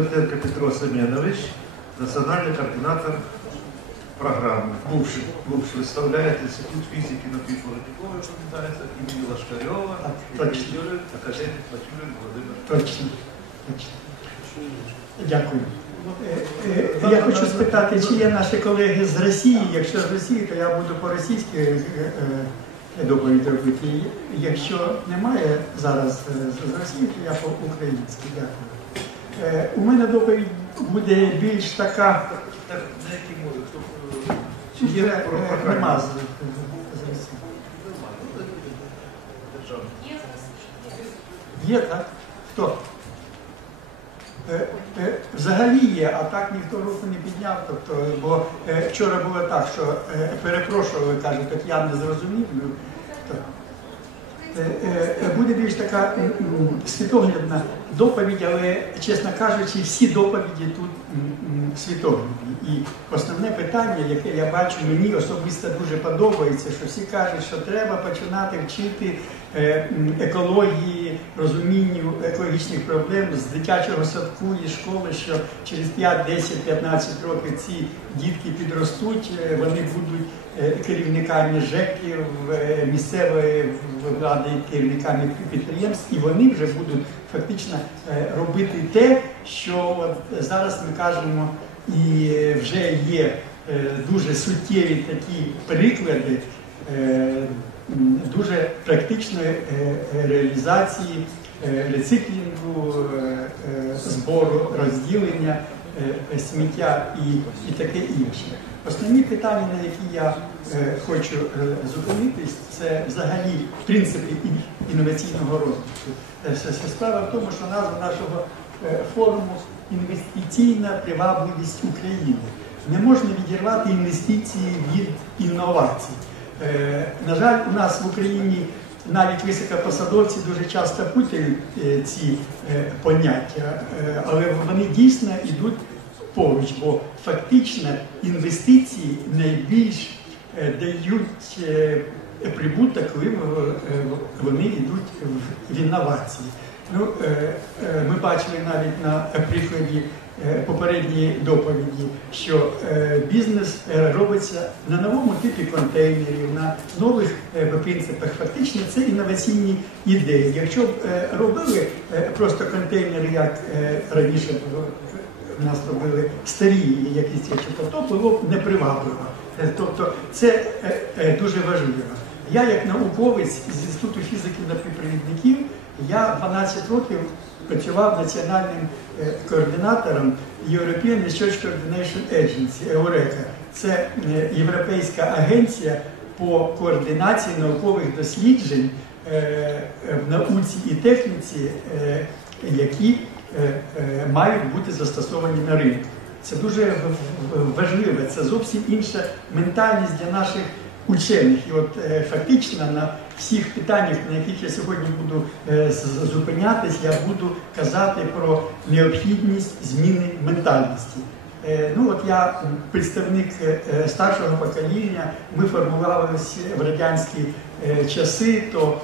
Сметенко Петро Семенович, національний координатор програми. Бувший, бувший виставляє Інститут фізики на Півполітикової, пам'ятається, імені Лашкарьова. Юрій, академік Пачулин Володимир. Точно. Точно. Дякую. Е, е, Я хочу спитати, чи є наші колеги з Росії. Якщо з Росії, то я буду по-російськи е, доповідь робити. Якщо немає зараз з Росії, то я по-українськи. Дякую. Е, У мене доповідь буде більш така. Так, на якій мові? Хто, е, є є про нема програму? з, з Росії? Державна. Є, так? Хто? Е, Взагалі є, а так ніхто руку не підняв. Тобто, бо вчора було так, що перепрошую, ви кажете, я не зрозумів. То, е, буде більш така світоглядна доповідь, але, чесно кажучи, всі доповіді тут м. І основне питання, яке я бачу, мені особисто дуже подобається, що всі кажуть, що треба починати вчити е, екології, розумінню екологічних проблем з дитячого садку і школи, що через 5, 10, 15 років ці дітки підростуть, е, вони будуть е, керівниками ЖЕКів, місцевої влади, керівниками підприємств, і вони вже будуть фактично робити те, що от зараз ми кажемо, і вже є е, дуже суттєві такі приклади е, дуже практичної е, е, реалізації е, рециклінгу, е, е, збору, розділення. е, сміття і, і таке інше. Основні питання, на які я е, хочу е, зупинитись, це взагалі принципи інноваційного розвитку. Е, Справа в тому, що назва нашого е, форуму інвестиційна привабливість України. Не можна відірвати інвестиції від інновацій. Е, На жаль, у нас в Україні навіть високопосадовці дуже часто путають е, ці е, поняття, е, але вони дійсно йдуть поруч, бо фактично інвестиції найбільш е, дають е, прибуток, коли е, вони йдуть в- інновації. Ну, ми бачили навіть на прикладі попередньої доповіді, що бізнес робиться на новому типі контейнерів, на нових принципах. Фактично це інноваційні ідеї. Якщо б робили просто контейнери, як раніше було, в нас робили старі якісь речі, то було непривабливо. Е, Тобто це е, е, дуже важливо. Я як науковець з Інституту фізики напівпровідників, я 12 років працював національним координатором European Research Coordination Agency, EURECA. Це Європейська агенція по координації наукових досліджень в науці і техніці, які мають бути застосовані на ринку. Це дуже важливо, це зовсім інша ментальність для наших учених. І от е, фактично на всіх питаннях, на яких я сьогодні буду е, зупинятись, я буду казати про необхідність зміни ментальності. Е, Ну от я представник е, е, старшого покоління, ми формувалися в радянські е, часи, то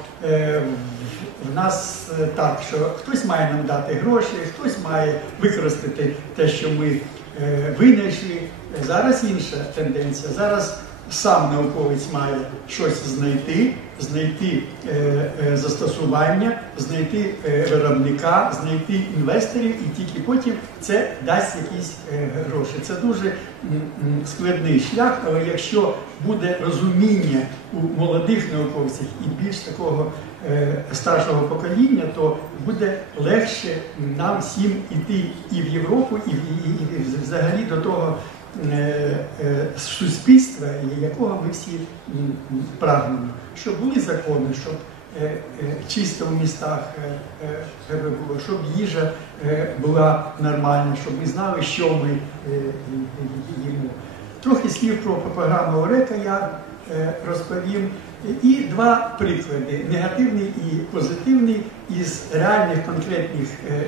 в нас е, так, що хтось має нам дати гроші, хтось має використати те, що ми е, винайшли. Зараз інша тенденція. Зараз сам науковець має щось знайти, знайти е, е, застосування, знайти е, виробника, знайти інвесторів, і тільки потім це дасть якісь гроші. Це дуже складний шлях, але якщо буде розуміння у молодих науковців і більш такого старшого покоління, то буде легше нам всім іти і в Європу, і, взагалі до того суспільства, якого ми всі прагнемо, щоб були закони, щоб е, е, чисто в містах е, е, було, щоб їжа е, була нормальна, щоб ми знали, що ми е, їмо. Трохи слів про програму Орека я е, розповім. І два приклади: негативний і позитивний із реальних конкретних е,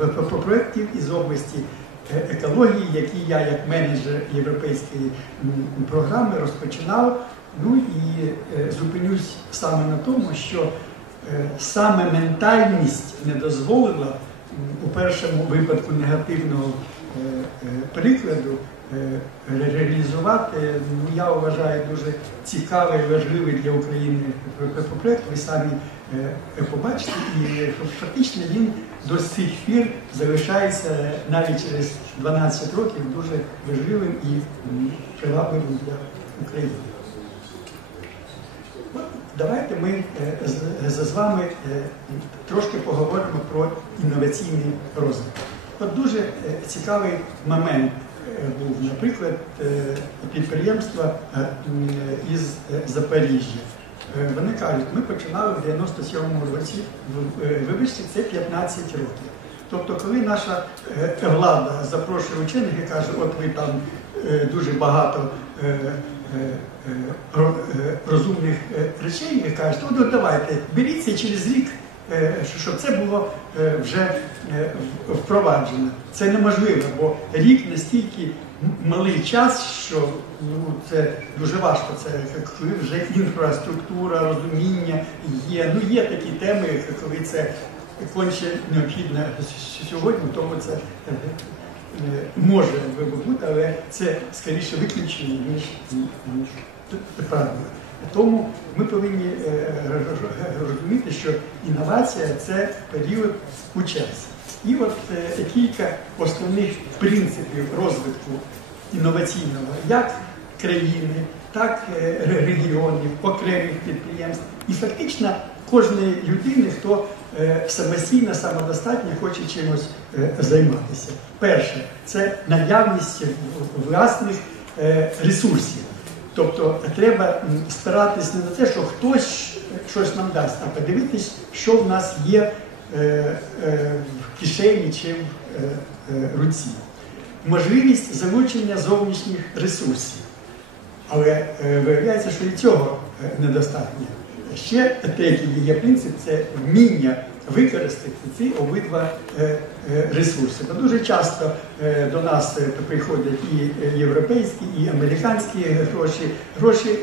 е, проєктів із області е, екології, які я як менеджер європейської програми розпочинав. Ну і е, зупинюсь саме на тому, що е, саме ментальність не дозволила у першому випадку негативного е, е, прикладу е, реалізувати, ну, я вважаю, дуже цікавий і важливий для України проект. Ви самі е, побачите, і фактично він до сих пір залишається навіть через 12 років дуже важливим і привабливим для України. Давайте ми е, з, вами е, трошки поговоримо про інноваційний розвиток. От дуже е, цікавий момент був, наприклад, підприємства із Запоріжжя. Е, Вони кажуть, ми починали в 97-му році, е, вибачте, це 15 років. Тобто, коли наша е, влада запрошує вчених і каже, от ви там дуже багато ро- розумних речей, і кажуть, от, давайте, беріться через рік, щоб це було вже впроваджено. Це неможливо, бо рік настільки малий час, що ну, це дуже важко. Це коли вже інфраструктура, розуміння є. Ну є такі теми, коли це конче необхідно сьогодні, тому це е, е, може бути, але це скоріше виключення, ніж, правило. Тому ми повинні е, розуміти, що інновація це період у часі. І от е, кілька основних принципів розвитку інноваційного як країни, так е, регіонів, окремих підприємств. І фактично кожної людини, хто е, самостійно, самодостатньо хоче чимось займатися. Перше, це наявність власних ресурсів. Тобто треба м, не на те, що хтось щось нам дасть, а подивитись, що в нас є в кишені чи в е, е, руці. Можливість залучення зовнішніх ресурсів. Але е, виявляється, що і цього е, недостатньо. Ще третій є принцип це вміння використати ці обидва е, е, ресурси. Бо дуже часто е, до нас приходять і європейські, і американські гроші. Гроші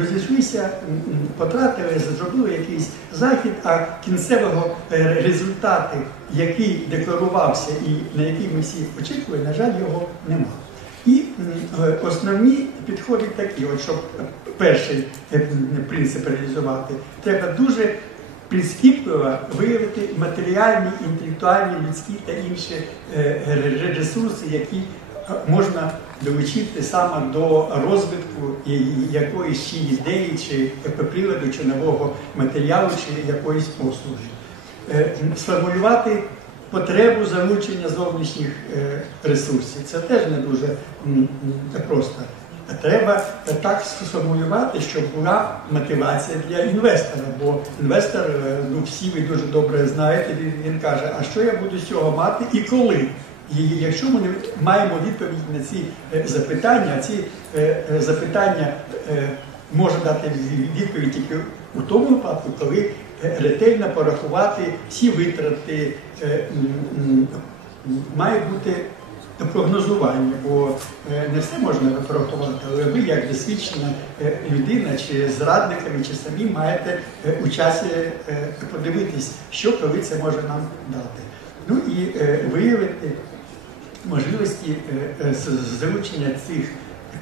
розійшлися, потратили, зробили якийсь захід, а кінцевого результату, який декларувався і на який ми всі очікували, на жаль, його немає. І основні підходи такі, от щоб перший принцип реалізувати, треба дуже прискіпливо виявити матеріальні, інтелектуальні, людські та інші е, ресурси, які е, можна долучити саме до розвитку якоїсь чи ідеї, чи приладу, чи нового матеріалу, чи якоїсь послуги. Е, Сформулювати потребу залучення зовнішніх ресурсів. Це теж не дуже просто. Треба так сформулювати, щоб була мотивація для інвестора. Бо інвестор, е, ну всі ви дуже добре знаєте, він, він каже, а що я буду з цього мати і коли? І якщо ми не маємо відповідь на ці е, запитання, ці е, запитання може дати відповідь тільки у тому випадку, коли ретельно порахувати всі витрати, має бути прогнозування, бо е, не все можна порахувати, але ви, як досвідчена е, людина, чи з радниками, чи самі маєте е, у часі подивитись, що коли це може нам дати. Ну і виявити можливості залучення цих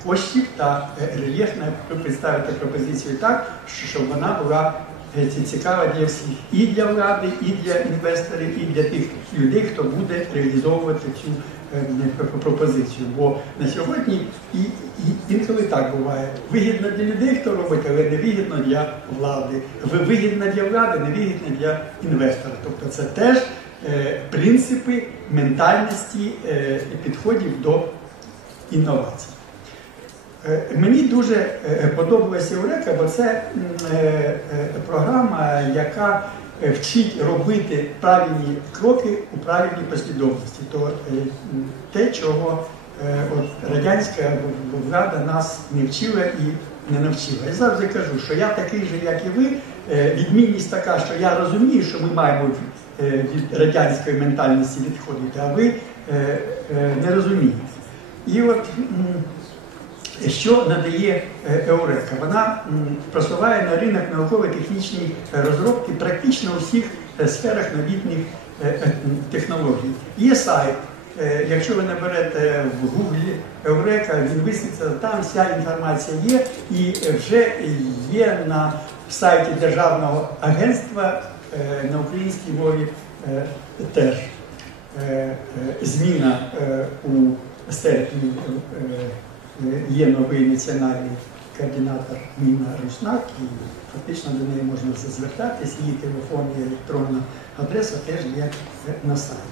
коштів та е, рельєфно представити пропозицію так, що- щоб вона була е, цікава для всіх і для влади, і для інвесторів, і для тих людей, хто буде реалізовувати цю е, пропозицію. Бо на сьогодні і, і інколи так буває. Вигідно для людей, хто робить, але не вигідно для влади. Ви- Вигідно для влади, не вигідно для інвестора. Тобто це теж принципи ментальності е, підходів до інновацій. Е, Мені дуже е, подобалася Eureka, бо це е, програма, яка вчить робити правильні кроки у правильній послідовності. То те, чого от радянська влада нас не вчила і не навчила. Я завжди кажу, що я такий же, як і ви. Відмінність така, що я розумію, що ми маємо від радянської ментальності відходити, а ви не розумієте. І от що надає е, Еурека? Вона просуває на ринок науково-технічні е, розробки практично у всіх е, сферах новітніх технологій. Є сайт. Якщо ви наберете в Google Еврека, він висвіться, там вся інформація є і вже є на сайті Державного агентства на українській мові теж зміна у серпні є новий національний координатор Ніна Руснак, і фактично до неї можна звертатись, її телефон і електронна адреса теж є е, на сайті.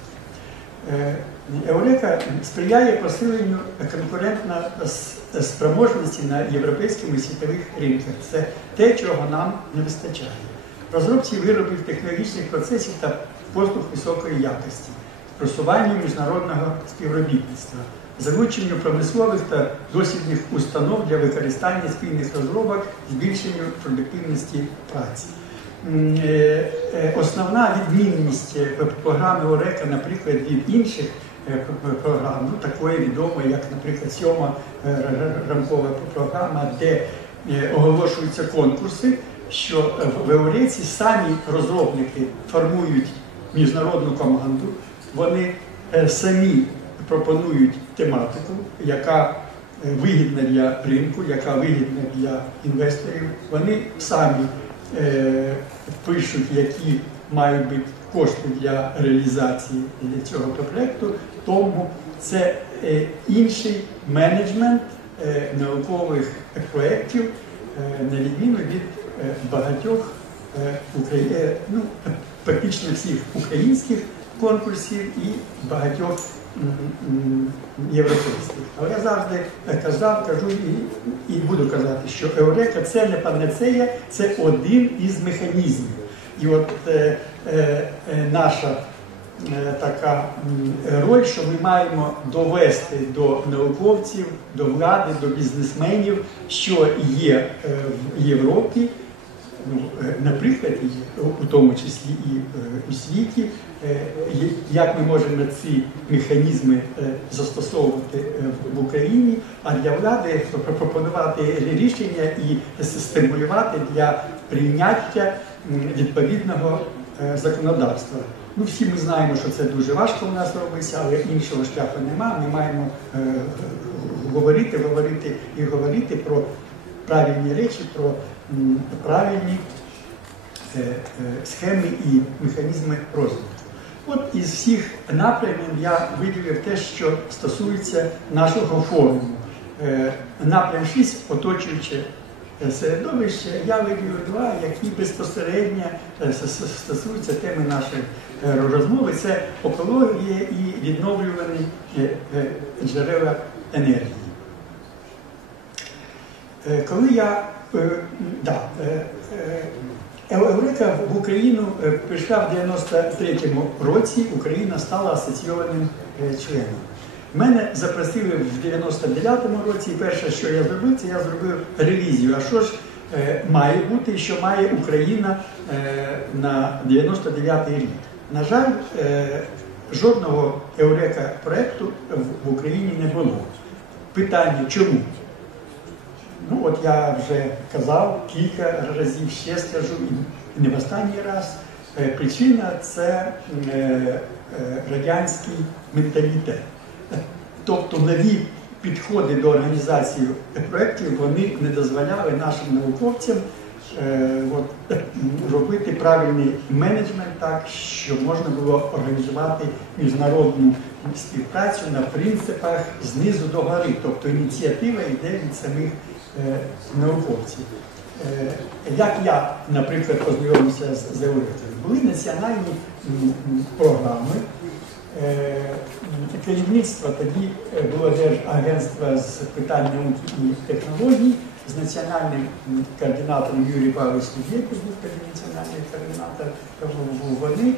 Е, Еврека сприяє посиленню конкурентної спроможності на європейських і світових ринках. Це те, чого нам не вистачає. Розробці виробів технологічних процесів та послуг високої якості, просуванню міжнародного співробітництва, залученню промислових та дослідних установ для використання спільних розробок, збільшенню продуктивності праці. Е, е, Основна відмінність е, програми ОРЕКа, наприклад, від інших програм, ну, такої відомої, як, наприклад, сьома рамкова програма, де оголошуються конкурси, що в Еуреці самі розробники формують міжнародну команду, вони е, самі пропонують тематику, яка е, вигідна для ринку, яка вигідна для інвесторів. Вони самі е, пишуть, які мають бути кошти для реалізації для цього проєкту, тому це інший менеджмент наукових проєктів, на відміну від багатьох ну, практично всіх українських конкурсів і багатьох європейських. Але я завжди казав, кажу і, і буду казати, що Еврека це не панацея, це один із механізмів. І от е, е, е, наша е, така роль, що ми маємо довести до науковців, до влади, до бізнесменів, що є е, в Європі, ну, наприклад, і у- тому числі і у світі, є- як ми можемо ці механізми е, застосовувати е, в- Україні, а для влади пропонувати рішення і стимулювати для прийняття відповідного е, законодавства. Ну, всі ми знаємо, що це дуже важко у нас робиться, але іншого шляху нема. Ми маємо е, говорити, говорити і говорити про правильні речі, про правильні е, е, схеми і механізми розвитку. От із всіх напрямів я виділив те, що стосується нашого форуму. Е, Напрям 6, оточуюче е, середовище, я виділив два, які безпосередньо е, стосуються теми нашої розмови. Це екологія і відновлювані джерела енергії. Коли я да, е, е, Еврека в Україну е, прийшла в 93-му році, Україна стала асоційованим е, членом. Мене запросили в 99-му році, і перше, що я зробив, це я зробив ревізію. А що ж е, має бути, що має Україна на 99-й рік? На жаль, жодного Еврека проекту в Україні не було. Питання чому? Ну, от я вже казав кілька разів, ще скажу, і не в останній раз. Е, Причина це е, е, радянський менталітет. Тобто нові підходи до організації проєктів вони не дозволяли нашим науковцям от, робити правильний менеджмент так, що можна було організувати міжнародну співпрацю на принципах знизу до гори. Тобто ініціатива йде від самих е, науковців. Е, Як я, наприклад, познайомився з, з були національні програми. Е, м, Керівництво тоді було Держагентство з питань науки і технологій з національним координатором Юрій Павлович Студєнко, був національний координатор. Вони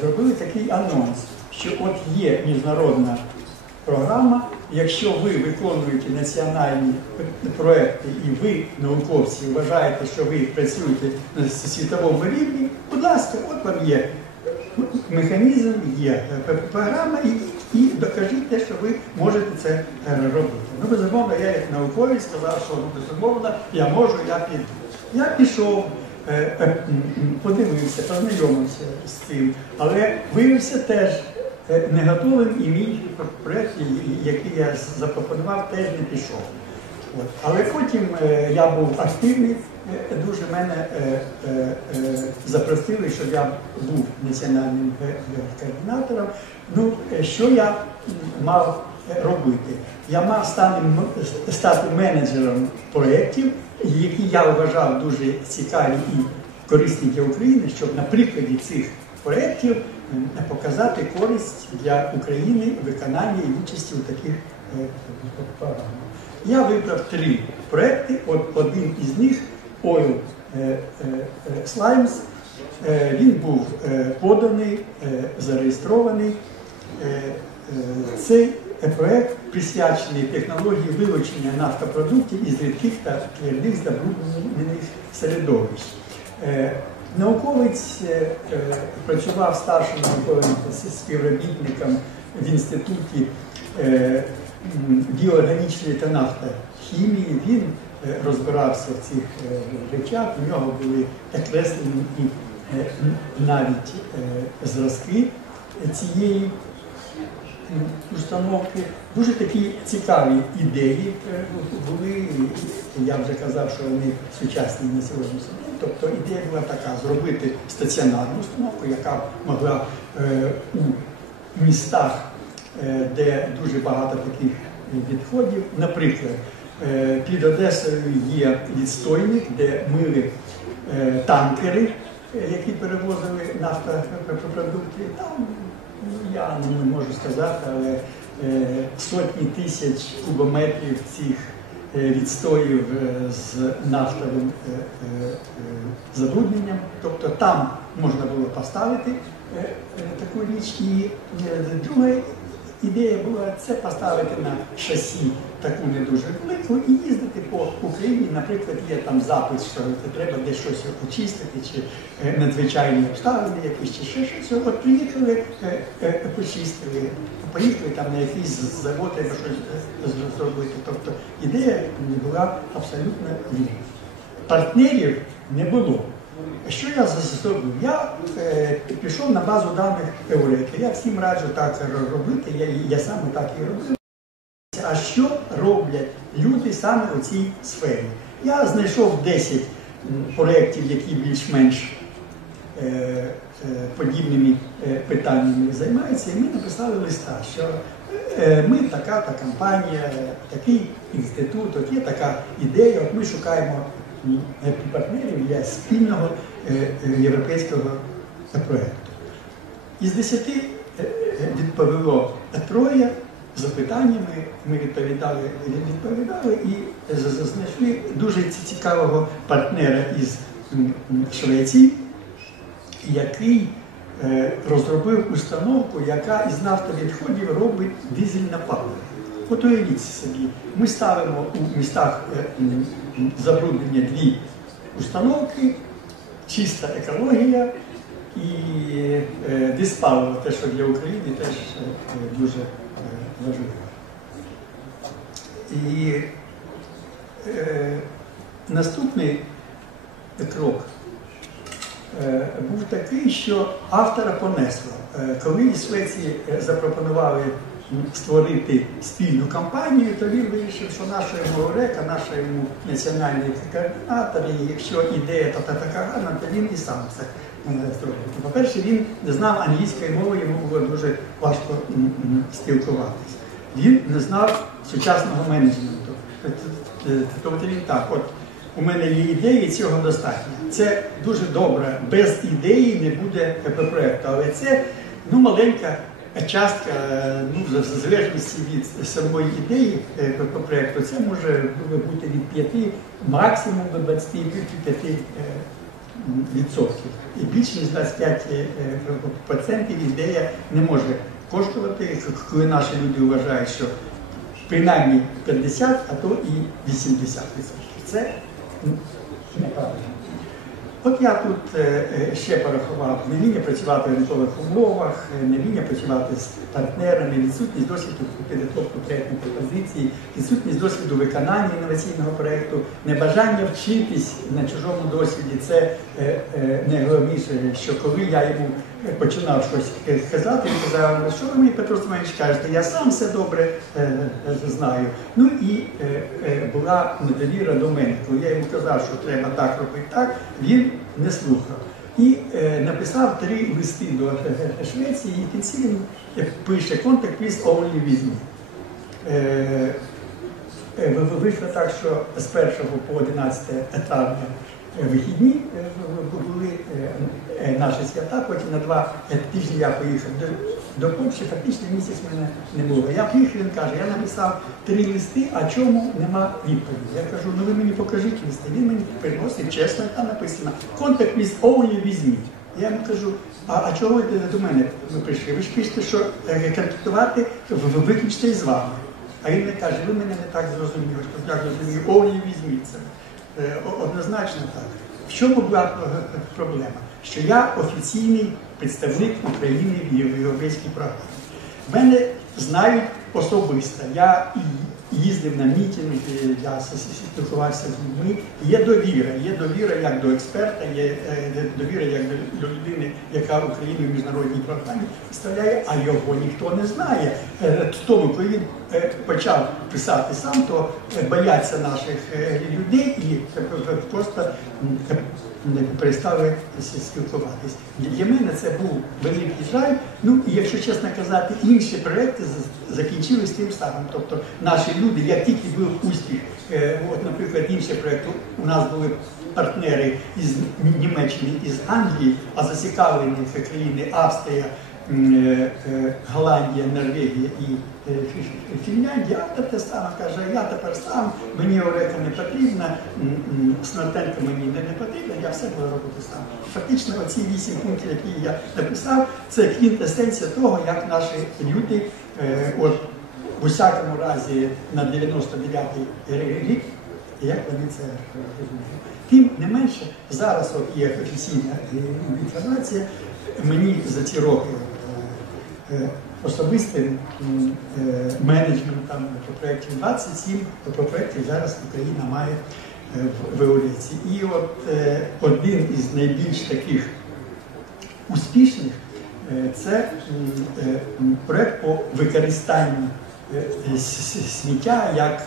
зробили такий анонс, що от є міжнародна програма. Якщо ви виконуєте національні проекти і ви, науковці, вважаєте, що ви працюєте на світовому рівні, будь ласка, от вам є механізм, є програма, і, і докажіть те, що ви можете це е, робити. Ну, безумовно, я як науковець сказав, що ну, безумовно, я можу, я піду. Я пішов, е, е, подивився, познайомився з цим, але виявився теж не готовим і мій проєкт, який я запропонував, теж не пішов. От. Але потім е, я був активний, е, дуже мене е, запросили, щоб я був національним координатором. Ну, що я мав робити? Я мав стати, стати менеджером проєктів, які я вважав дуже цікаві і корисні для України, щоб на прикладі цих проєктів показати користь для України виконання і участі у таких е, програмах. Я вибрав три проекти. От один із них Oil е, е, е, Slimes. Е, Він був е, поданий, е, зареєстрований. Е, е, Цей проект присвячений технології вилучення нафтопродуктів із рідких та твердих забруднених середовищ. Науковець е, е, працював старшим науковим співробітником в інституті е, біоорганічної та нафтохімії. Він розбирався в цих речах. У нього були окреслені і е, навіть зразки цієї установки. Дуже такі цікаві ідеї е, були. Я вже казав, що вони сучасні на сьогоднішній день. Тобто ідея була така: зробити стаціонарну установку, яка могла е, у містах, е, де дуже багато таких відходів, наприклад, е, під Одесою є відстойник, де мили е, танкери, е, які перевозили нафтопродукти. Там я не можу сказати, але е, сотні тисяч кубометрів цих е, відстоїв е, з нафтовим забрудненням. Тобто там можна було поставити таку річ. І е, друга ідея була це поставити на шасі таку не дуже велику і їздити по Україні. Наприклад, є там запис, що треба десь щось очистити, чи е, надзвичайні обставини, якісь чи ще щось. От приїхали, е, е, почистили, поїхали там на якийсь завод, треба щось зробити. Тобто ідея була абсолютно вільна. Партнерів не було. Що я зробив? Я е, пішов на базу даних Еурeki. Я всім раджу так робити, я, я саме так і робив. А що роблять люди саме у цій сфері? Я знайшов 10 проєктів, які більш-менш е, е, подібними е, питаннями займаються, і ми написали листа, що е, ми така та компанія, такий інститут, от є така ідея, от ми шукаємо партнерів для спільного е, е, європейського проєкту. Із десяти е, е, відповіло троє запитаннями. Ми відповідали, відповідали і знайшли дуже цікавого партнера із Швеції, який е, розробив установку, яка із нафтовідходів робить дизельне паливо. От уявіть собі, ми ставимо у містах е, забруднення дві установки, чиста екологія і е, диспаливо, те, що для України теж е, дуже важливо. І наступний крок був такий, що автора понесло. Коли із Швеції запропонували створити спільну кампанію, то він вирішив, що наша йому Орека, наша йому національний координатор, і якщо ідея та така гарна, то він і сам це е, зробить. По-перше, він не знав англійської мови, йому було дуже важко спілкуватися. Він не знав сучасного менеджменту. Тобто, він так, от у мене є ідеї, цього достатньо. Це дуже добре. Без ідеї не буде КП-проекту. Але це ну, маленька частка, ну, в залежності від самої ідеї е, КП-проекту, це може бути від 5, максимум до 25 е, відсотків. І більше ніж 25 е, процентів ідея не може коштувати, коли наші люди вважають, що принаймні 50, а то і 80 відсотків. Це неправильно. От я тут е, е, ще порахував невміння працювати в ринкових умовах, е, невміння працювати з партнерами, відсутність досвіду підготовки проєктної пропозиції, відсутність досвіду виконання інноваційного проєкту, небажання вчитись на чужому досвіді. Це найголовніше, що коли я йому починав щось казати, він казав, що ви мені Петро Степанович кажете, я сам все добре е, е, знаю. Ну і е, була недовіра до мене. Коли я йому казав, що треба так робити так, він не слухав. І е, написав три листи до Швеції, і в кінці він пише Contact please only with me. Е, Е, ви- ви- Вийшло так, що з 1 по 11 травня вихідні е, в- в- були е, е, наші свята, потім на два е, тижні я поїхав до, Польщі, фактично місяць мене не було. Я приїхав, він каже, я написав три листи, а чому нема відповіді? Я кажу, ну ви мені покажіть листи. Він мені приносить, чесно, там написано with only with me. Я йому кажу, а, а чого ви до мене ви прийшли? Ви ж пишете, що е, контактувати виключно із вами. А він мені каже, ви мене не так зрозуміли, що як зрозумів, о, не Е, Однозначно так. В чому була е, проблема? Що я офіційний представник України в європейській програмі. Мене знають особисто. Я їздив на мітинги, я спілкувався з людьми. Є довіра, є довіра як до експерта, є е, довіра як до, людини, яка Україну в міжнародній програмі представляє, а його ніхто не знає. Е, тому, він е, почав писати сам, то е, бояться наших е, людей і е, е, просто е, не перестали спілкуватись. Для мене це був великий жаль. Ну і якщо чесно казати, інші проекти закінчились тим самим. Тобто наші люди, як тільки був успіх, е, от, наприклад, інші проекти, у нас були партнери із Німеччини, із Англії, а зацікавлені країни Австрія. Е, е, Голландія, Норвегія і е, Фі- Фі- Фінляндія, а те саме каже, я тепер сам, мені Орека не потрібна, м, мені не, потрібна, я все буду робити сам. Фактично, оці вісім пунктів, які я написав, це квінтесенція того, як наші люди, от в усякому разі на 99-й рік, як вони це розуміють. Тим не менше, зараз от є офіційна інформація, мені за ці роки особистим м, е, менеджментом проєктів 27, по проєктів зараз Україна має е, в- Еоліці. І от е, один із найбільш таких успішних е, це е, проєкт по використанню е, сміття як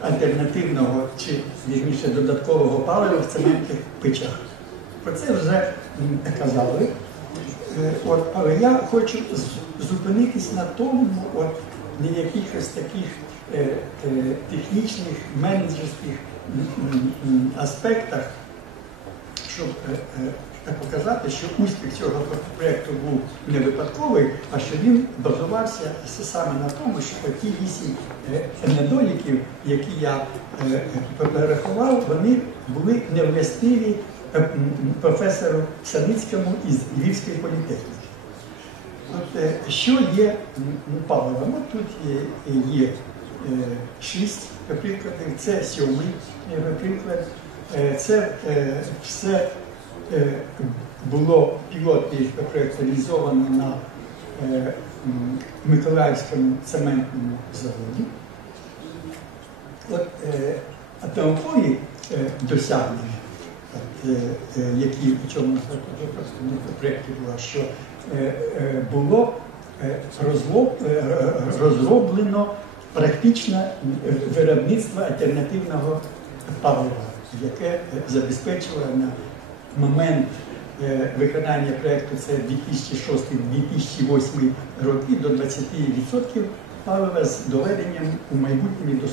альтернативного чи вірніше додаткового палива в цементних печах. Про це вже казали. Е, От, але я хочу зупинитись на тому, от, на якихось таких е, е, технічних, менеджерських аспектах, щоб е, е, показати, що успіх цього проєкту був не випадковий, а що він базувався саме на тому, що ті вісім е, недоліків, які я перерахував, вони були м, професору Саницькому із Львівської політехніки. От, е, що є паливом? От тут є, є е, шість прикладів, це сьомий е, приклад. Е, Це е, все е, було пілотний проєкт реалізовано на е, Миколаївському цементному заводі. От е, наукові е, досягнення, е, е, які в цьому проєкті було, що е, е, було е, е, розроблено практичне е, виробництво альтернативного палива, яке е, забезпечило на момент е, виконання проєкту це 2006-2008 роки до 20% палива з доведенням у майбутньому до 40%.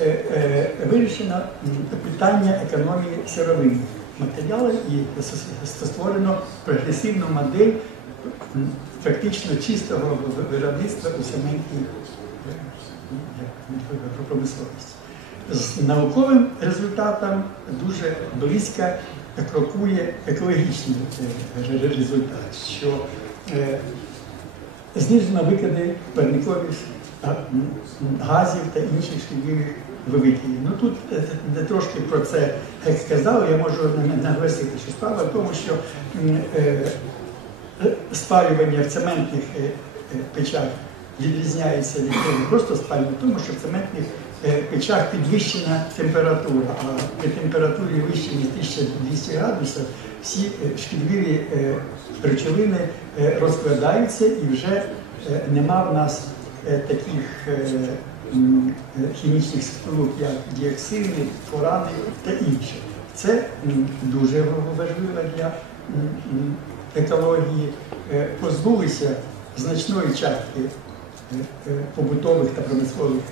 Е, е, Вирішено питання економії сировини матеріалів і створено прогресивну модель фактично чистого виробництва у цементній е, промисловості. З науковим результатом дуже близько крокує екологічний результат, що знижено викиди парникових газів та інших шкідливих викидів. Ну тут е, трошки про це як сказали, я можу на- наголосити, що справа в тому, що е, е, спалювання в цементних е, е, печах відрізняється від того просто спалювання, тому що в цементних е, печах підвищена температура, а при температурі вище ніж 1200 градусів всі е, шкідливі е, речовини е, розкладаються і вже е, нема в нас е, таких е, е, хімічних сполук, як діоксини, фурани та інше. Це дуже важливо для екології. Е, Позбулися значної частки е, е, побутових та промислових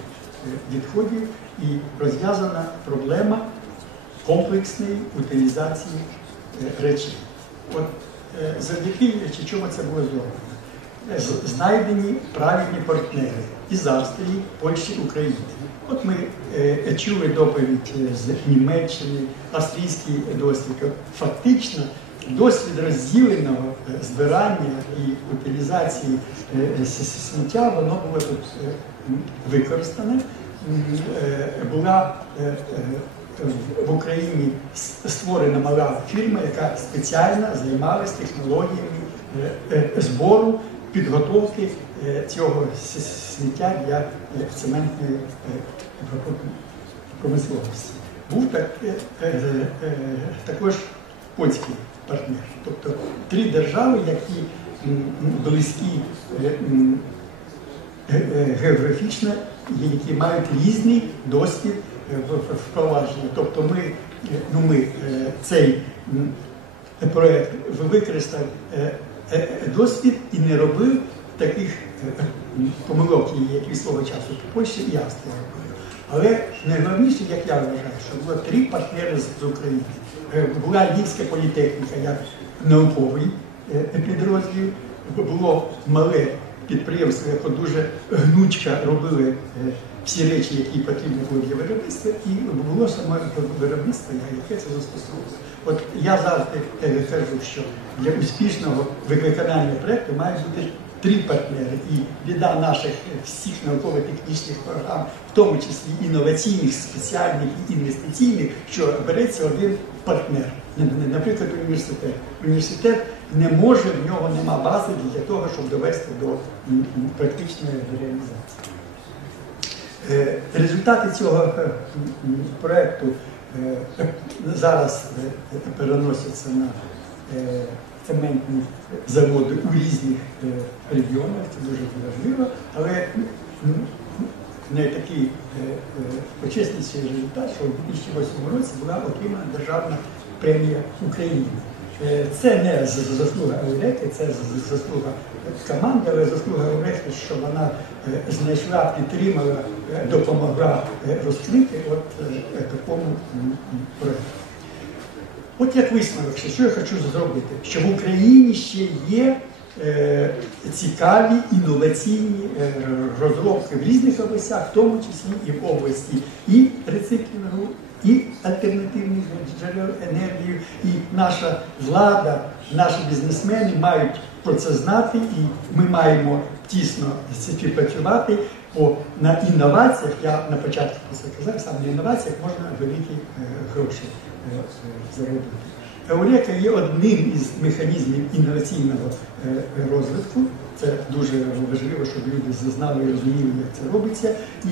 е, відходів і розв'язана проблема комплексної утилізації е, речей. От е, завдяки чому це було зроблено? Е, Знайдені правильні партнери із Австрії, Польщі, України. От ми е, чули доповідь е, з Німеччини, австрійський досвід. Фактично досвід розділеного е, збирання і утилізації е, сміття, воно було тут е, використане. Е, Була е, е, в- Україні створена мала фірма, яка спеціально займалась технологіями е, е, збору, підготовки е, цього с- с- сміття для е, цементної е, промисловості. Був так, е, е, е, також польський партнер. Тобто три держави, які близькі е, е, географічно, які мають різний досвід е, впровадження. Тобто ми, е, ну ми е, цей м, проект використав е, е, досвід і не робив таких е, помилок, які свого часу в Польщі і Австрії робили. Але найголовніше, як я вважаю, що було три партнери з України. Е, Була Львівська політехніка як науковий е, підрозділ, було мале підприємство, яке дуже гнучко робили всі речі, які потрібні були для виробництва, і було саме виробництво, яке це застосовувало. От я завжди кажу, що для успішного виконання проєкту має бути три партнери. І біда наших е, всіх науково-технічних програм, в тому числі інноваційних, спеціальних і інвестиційних, що береться один партнер. Наприклад, університет. Університет не може, в нього нема бази для того, щоб довести до практичної реалізації. Е, Результати цього е, е, зараз переносяться на цементні заводи у різних е, регіонах. Це дуже важливо, але не такий е, е, почесніший результат, що у 2008 році була отримана державна премія України. Це не заслуга Еуреки, це заслуга команди, але заслуга Еуреки, що вона знайшла, підтримала, допомогла розкрити от такому проекту. От як висновок, що, я хочу зробити, що в Україні ще є е, цікаві інноваційні е, розробки в різних областях, в тому числі і в області і рециклінгу, і альтернативних джерел енергії, і наша влада, наші бізнесмени мають про це знати, і ми маємо тісно співпрацювати. Бо на інноваціях, я на початку це казав, саме на інноваціях можна великі е, гроші заробити. Еурека є одним із механізмів інноваційного е, розвитку. Це дуже важливо, щоб люди знали і розуміли, як це робиться. І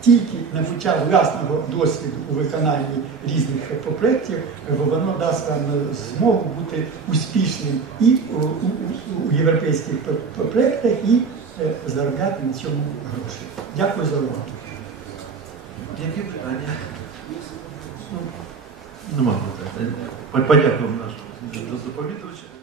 тільки набуття власного досвіду у виконанні різних проєктів, е, воно дасть вам змогу бути успішним і у, у, у- у європейських проєктах, і е, заробляти на цьому гроші. Дякую за увагу. Які питання? Ну, Нема питань. Подякуємо нашому доповідачу.